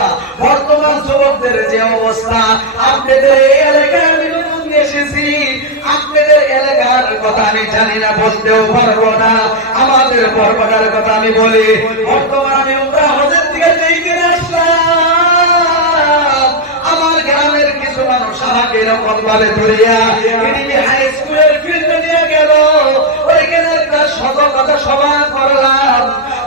অবস্থা। বর্তমান যুবকদের যে অবস্থা, আপনাদের এই নতুন এসেছি। আপনাদের এলাকার কথা আমি জানি না, বলতেও পারব না। আমাদের পর্বটার কথা আমি বলি। বর্তমান আমি আমার গ্রামের কিছু মানুষ আমাকে সভা করলাম।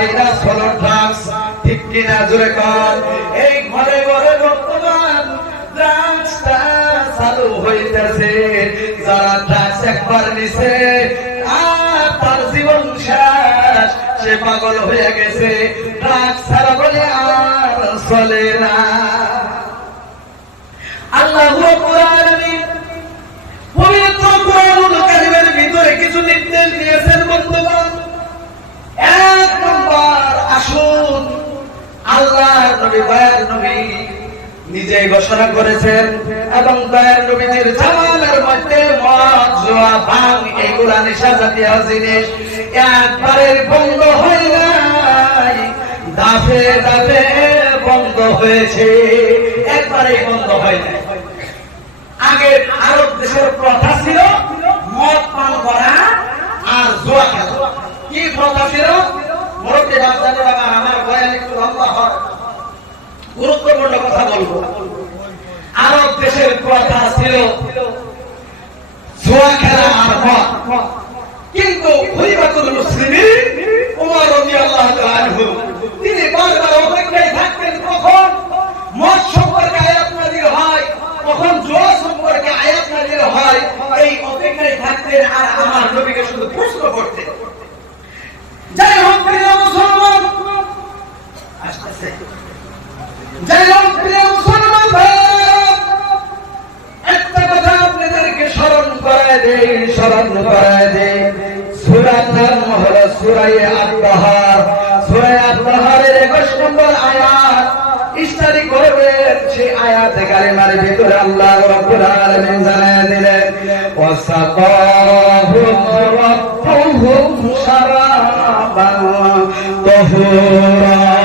ভাইরাস হলো ড্রাগস ঠিক কিনা জোরে কর এই ঘরে ঘরে বর্তমান ড্রাগসটা চালু হইতেছে। যারা ড্রাগস একবার নিছে, আর তার জীবন শেষ, সে পাগল হয়ে গেছে। ড্রাগস ছাড়া বলে আর চলে না আল্লাহ আলামিন পবিত্র কোরআনুল কারীমের ভিতরে কিছু নির্দেশ দিয়েছেন বন্ধুগণ এক নম্বর আসুন আল্লাহর নবী ঘোষণা করেছেন এবং দয়ার নবীজির জামানের মধ্যে মদ, জোয়া ভাঙ এইগুলা নেশা জাতীয় জিনিস একবারের বন্ধ হয় নাই। দাফে দাফে বন্ধ হয়েছে। একবারে বন্ধ হয় নাই। আগে আরব দেশের প্রথা ছিল মদ, পান করা আর জোয়া খেলা। কি প্রথা ছিল? মুরব্বী বাচ্চাদের আমার বয়ান একটু লম্বা হয়। গুরুত্বপূর্ণ কথা বলব। আরব দেশের প্রথা ছিল খেলা আর কিন্তু খলিফাতুল তিনি বারবার অপেক্ষায় থাকতেন কখন সম্পর্কে আয়াত নাযিল হয়, কখন সম্পর্কে আয়াত হয়, এই অপেক্ষায় থাকতেন আর আমার নবীকে শুধু প্রশ্ন করতেন। যাই হোক মুসলমান আসতেছে যাই হোক প্রিয় মুসলমান ভাইরা, একটা কথা আপনাদেরকে স্মরণ করায় করায় দেই নাম হলো সূরায়ে আত-তাহার সূরায়ে আত-তাহারের 21 নম্বর আয়াত ইস্তারি করবেন সেই আয়াত কারিমার ভিতরে আল্লাহ রাব্বুল আলামিন জানায় দিলেন ওয়াসাকাহুম রাব্বুহুম শারাবান তাহুরা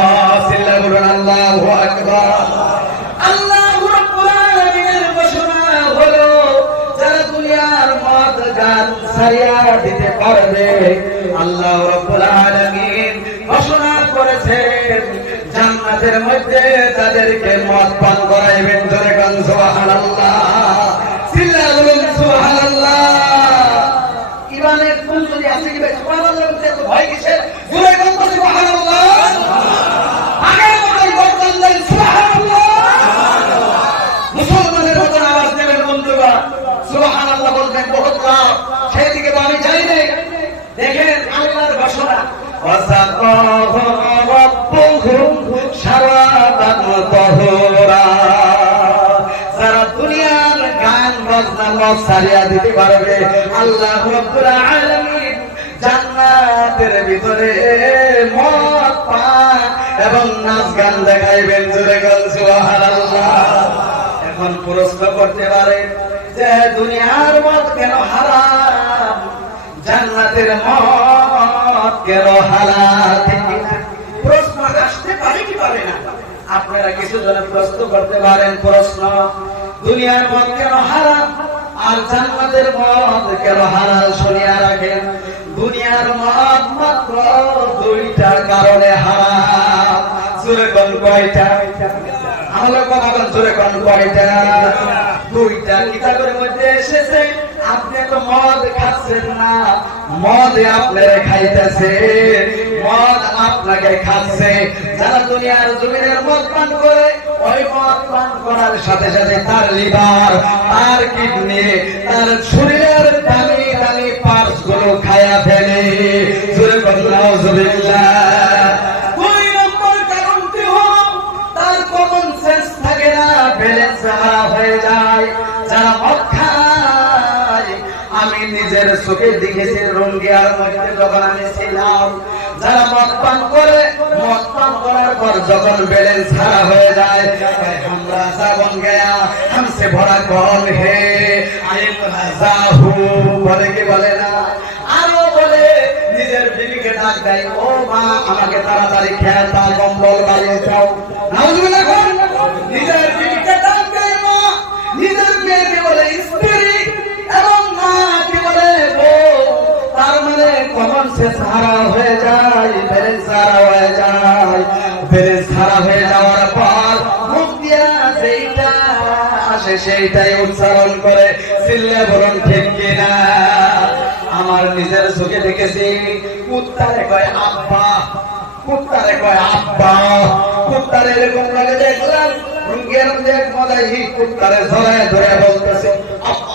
সারিয়া দিতে পারবে। আল্লাহ ঘোষণা করেছেন, জান্নাতের মধ্যে তাদেরকে মদ পান করাইবেন জোরে গান সুবহানাল্লাহ। সিল্লা বলুন ভাই? ভয় কিসের জোরে গান সুবহানাল্লাহ আগের মতোই বলতেন দেন সুবহানাল্লাহ মুসলমানের মতন আওয়াজ দেবেন বন্ধুরা সুবহান আল্লাহ বলবেন বহুত লাভ সেই দিকে তো আমি যাই নাই দেখেন আল্লাহর দুনিয়ার গান বাজনা মদ সারিয়া দিতে পারবে আল্লাহ জান্নাতের ভিতরে মদ পান এবং নাচ গান দেখাইবেন জোরে গান সুবহানাল্লাহ এখন প্রশ্ন করতে পারে যে দুনিয়ার মত কেন হারাম জান্নাতের মত আপনারা কিছু জনে প্রশ্ন করতে পারেন প্রশ্ন। দুনিয়ার মত কেন হারাম আর জান্নাতের মত কেন হালাল শুনিয়া রাখেন। দুনিয়ার মত মাত্র দুইটা কারণে হারাম আমাদের কথা বলেন, জোরে কোন কয়টা? দুইটা কিতাবের মধ্যে এসেছে আপনি তো মদ খাচ্ছেন না। মদ আপনারা খাইতেছে মদ আপনাকে খাচ্ছে। যারা দুনিয়ার জমিনের মদ পান করে, ওই মদ পান করার সাথে সাথে তার লিভার, তার কিডনি, তার শরীরের দামি দামি পার্সগুলো খায়া ফেলে। তার কমন সেন্স থাকে না ব্যালেন্স হয়ে যায়। চোখে দেখেছি রঙ্গিয়ার মধ্যে যখন আমি ছিলাম, যারা মদ পান করে, মদ পান করার পর যখন ব্যালেন্স হারা হয়ে যায় আমরা যাবন গয়া, হামসে ভরা কন হে আরে যাহু বলে কি বলে না? আমাকে তাড়াতাড়ি খেয়াল কম্বল বানিয়ে দাও। নিজের হারা হয়ে যায় হারা হয়ে যায়। হারা হয়ে যাওয়ার পর আসে, সেইটাই উচ্চারণ করে চিল্লে বলুন, ঠিক কিনা? আমার নিজের চোখে দেখেছি, কুত্তারে কয়, আব্বা। কুত্তারে কয়, আব্বা। কুত্তারে এরকম লাগে, দেখলাম কুত্তারে ধরে ধরে বলতেছে, আব্বা।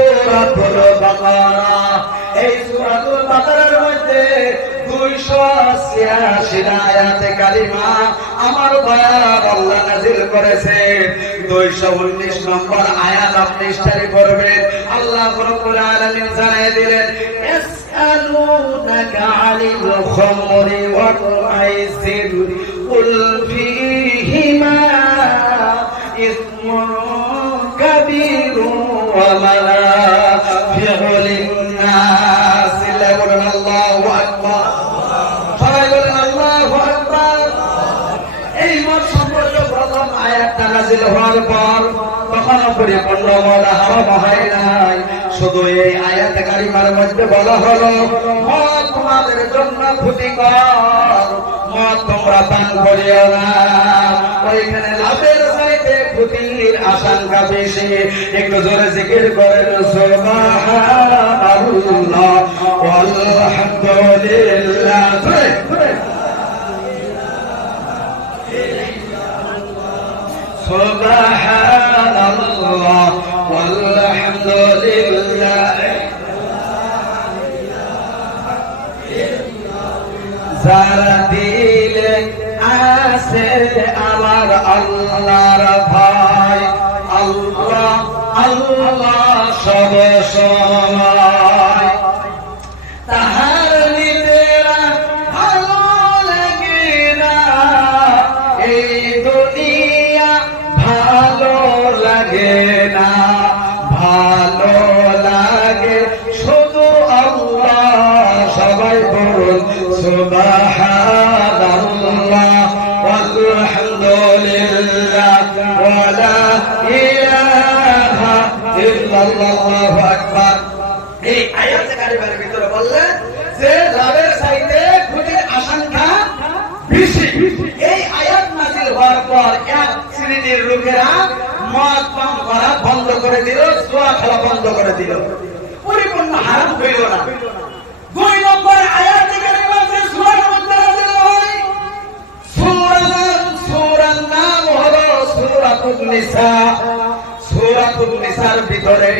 সূরাতুল বাকারা এই সূরাতুল বাকারার মধ্যে 286 আয়াতে কারিমা আমার দয়ার আল্লাহ নাজিল করেছে 219 নম্বর আয়াত আপনি স্টাডি করবেন আল্লাহ রাব্বুল আলামিন জানিয়ে দিলেন يسألونك عن الخمر والميسر قل فيهما إثم كبير ومنافع হওয়ার পর তখনও পরিপূর্ণ হারাম হয় নাই শুধু এই আয়াত কারিমার মধ্যে বলা হলো, মদ তোমাদের জন্য ক্ষতিকর তোমরা পান করিও না। ওইখানে লাভের ক্ষতির আশঙ্কা বেশি। একটু জোরে জিকির করেন ওয়ালহামদুলিল্লাহ سبحان الله والحمد لله যারা দিলে আছে আমার আল্লাহর ভাই আল্লাহ আল্লাহ সব সময় এই আয়াত নাজিল হওয়ার পর এক শ্রেণির লোকেরা মদ পান করা বন্ধ করে দিল জুয়া খেলা বন্ধ করে দিল। পরিপূর্ণ হারাম হইল না। দুই নম্বর আয়াতে কারিমা যে সূরার মধ্যে নাজিল হয় সূরার সূরার নাম হলো সূরাতুন নিসা। সূরাতুন নিসার ভিতরে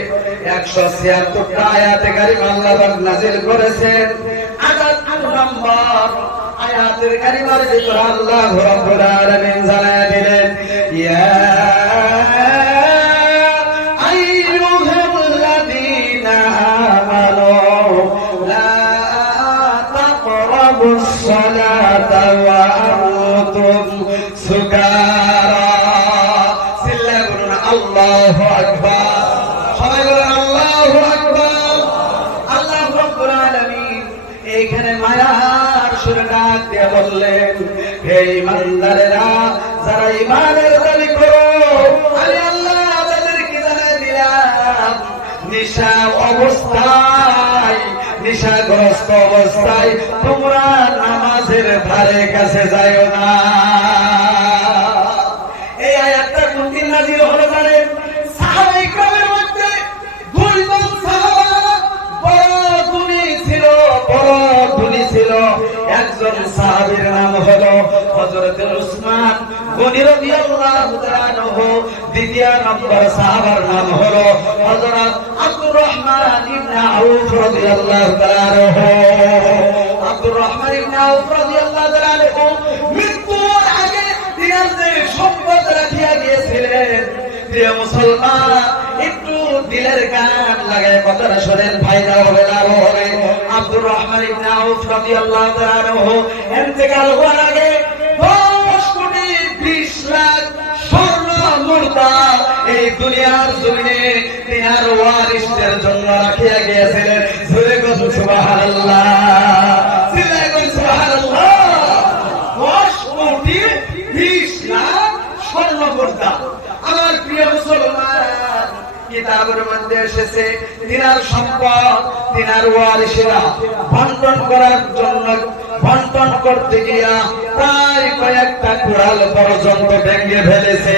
176 টা আয়াতে কারিমা আল্লাহ করেছেন। আয়াত নম্বর আয়াতের কারিমার ভিতর আল্লাহ রাব্বুল নিশা অবস্থায়, নিশাগ্রস্ত অবস্থায় তোমরা নামাজের ধারে কাছে যাইও না। একজন সাহাবীর নাম হলো হযরত উসমান গনি রাদিয়াল্লাহু তাআলা দ্বিতীয় নম্বর সাহাবার নাম হলো হযরত ইবনে আউফ আব্দুর রহমান ইবনে আউফ রাদিয়াল্লাহু তাআলা মৃত্যুর ইন্তেকাল হওয়ার আগে দুনিয়ার জমিনে তিনার ওয়ারিসদের জন্য রাখিয়া গিয়েছিলেন। জোরে কোন সুবহানাল্লাহ। চিল্লায় কোন সুবহানাল্লাহ। 10 কোটি 20 লাখ স্বর্ণ মুদ্রা আমার প্রিয় মুসলমান, কিতাবের মধ্যে এসেছে জন্য করতে গিয়া প্রায় কয়েকটা কুড়াল পর্যন্ত ভেঙে ফেলেছে।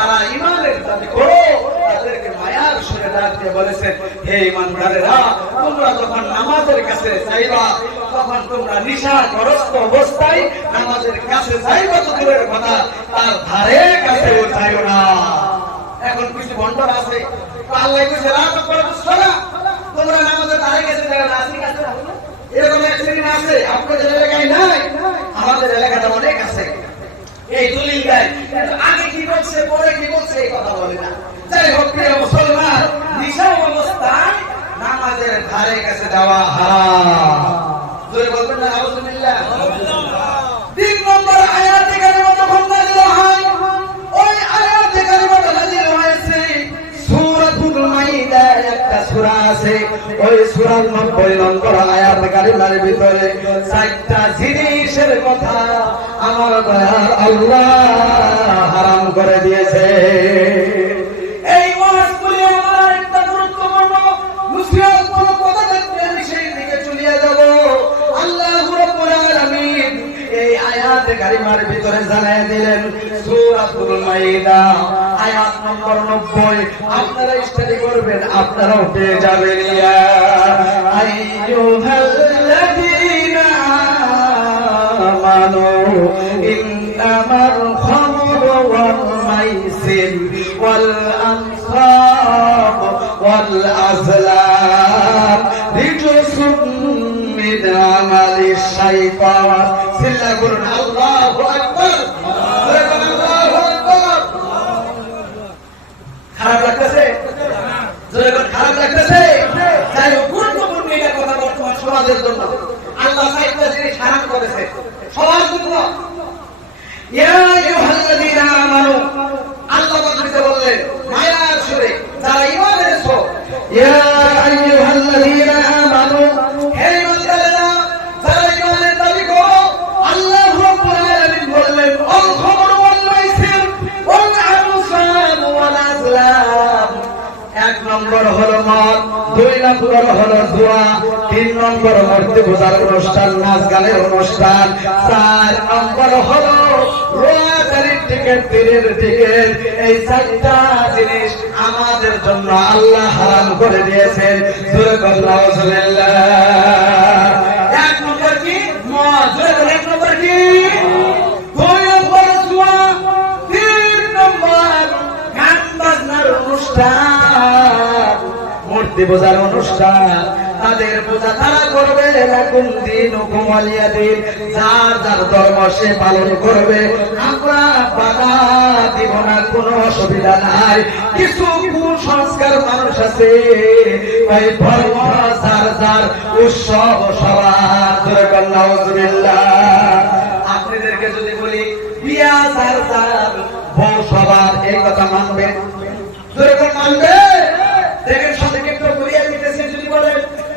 যারা ঈমানের দাবি করো, তাদেরকে মায়ার সুরে ডাক দিয়ে বলেছেন হে ঈমানদারেরা, তোমরা যখন নামাজের কাছে চাইবা তখন তোমরা নিশাগ্রস্ত অবস্থায় নামাজের কাছে চাইবা তো দূরের কথা, তার ধারে কাছেও চাইও না। এখন কিছু বন্টন আছে। আল্লাহ কইছে রাত করে সালা তোমরা নামাজের ধারে কাছে যাবে না আসি কাছে এরকম এক শ্রেণি আছে, আপনাদের এলাকায় নাই? আমাদের এলাকাটা অনেক আছে। যাই প্রিয় মুসলমান নিশা অবস্থায় নামাজের ধারে কাছে যাওয়া হারাম। জোরে বলবেন না আলহামদুলিল্লাহ তিন নম্বর আয়াতে কারিমা যখন নাজিল ওই আয়াতে কারিমা নাজিল হয়েছে, সূরাতুল মাইদা একটা সূরা আছে। ওই সূরার 90 নম্বর আয়াত কারিমার ভিতরে চারটা জিনিসের কথা আমার দয়ার আল্লাহ হারাম করে দিয়েছে। ভিতরে জানায় দিলেন, সূরাতুল মাইদা, আয়াত নম্বর 90 আপনারা স্টাডি করবেন, আপনারাও পেয়ে যাবেন ইয়া আইয়ুহাল্লাযীনা আমানু ইন্নামাল খামরু ওয়াল মাইসির ওয়াল আনসাব ওয়াল আজলাম। রিজসুম মিন আমালিশ শাইতান। সিল্লা করুন, আল্লাহু আকবার জোরে বলেন আল্লাহু আকবার খারাপ লাগতেছে জোরে বলেন খারাপ লাগতেছে যাই হোক গুরুত্বপূর্ণ এটা কথা বর্তমান সমাজের জন্য। আল্লাহ জিনিস হারাম করেছে সবার জন্য বললেন এক নম্বর হলো মদ, দুই নম্বর হলো জুয়া তিন নম্বর অনুষ্ঠান, নাচ গানের অনুষ্ঠান। চার নম্বর হলো আমাদের জন্য আল্লাহ হারাম করে দিয়েছেন। এক নম্বর নম্বর অনুষ্ঠান। মূর্তি পূজার অনুষ্ঠান। তাদের পূজা তারা করবে। এরকম দিন হুকুমালিয়া দিন যার যার ধর্ম সে পালন করবে। আমরা বাধা দিব না, কোনো অসুবিধা নাই। কিছু কুসংস্কার মানুষ আছে। এই ধর্ম যার যার উৎসব সবার জোরে আপনাদেরকে যদি বলি বিয়া যার যার বউ সবার এই কথা মানবে। মানবে? দেখেন সাথে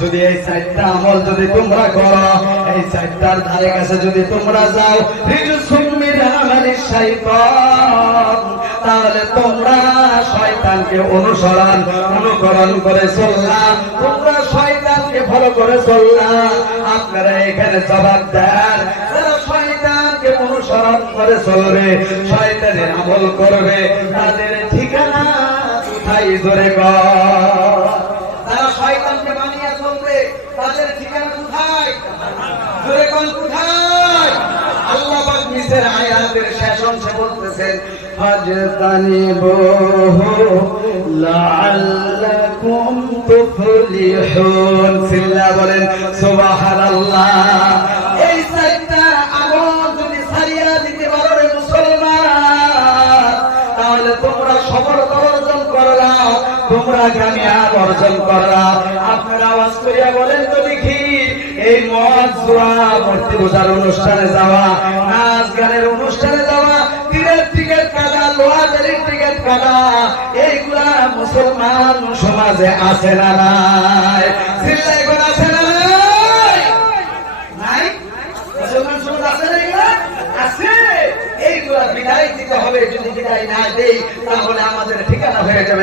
মিন যদি এই চারটা আমল যদি তোমরা করো, এই চারটার ধারে কাছে যদি তোমরা যাও মিন তাহলে তোমরা শয়তানকে অনুসরণ, অনুকরণ করে চললাম তোমরা শয়তানকে ফলো করে চললাম আপনারা এখানে জবাব দেন অনুসরণ করে চলবে, শয়তানের আমল করবে, তাদের ঠিকানা কোথায় জোরে কর? তারা শয়তানকে চলবে তাদের ঠিকানা কোথায়? জোরে কোন কোথায়? আল্লাহ পাক নিচের আয়াতের শেষ অংশে বলতেছেন ফাজতানিবুহু লাআল্লাকুম তুফলিহুন। সিল্লা বলেন, সুবহানাল্লাহ। অনুষ্ঠানে যাওয়া, নাচ গানের অনুষ্ঠানে যাওয়া, তীরের টিকিট কাটা লোহাজারির টিকিট কাটা, এইগুলা মুসলমান সমাজে আছে না বিদায় দিতে হবে, যদি বিদায় না দেয় তাহলে আমাদের ঠিকানা হয়ে যাবে।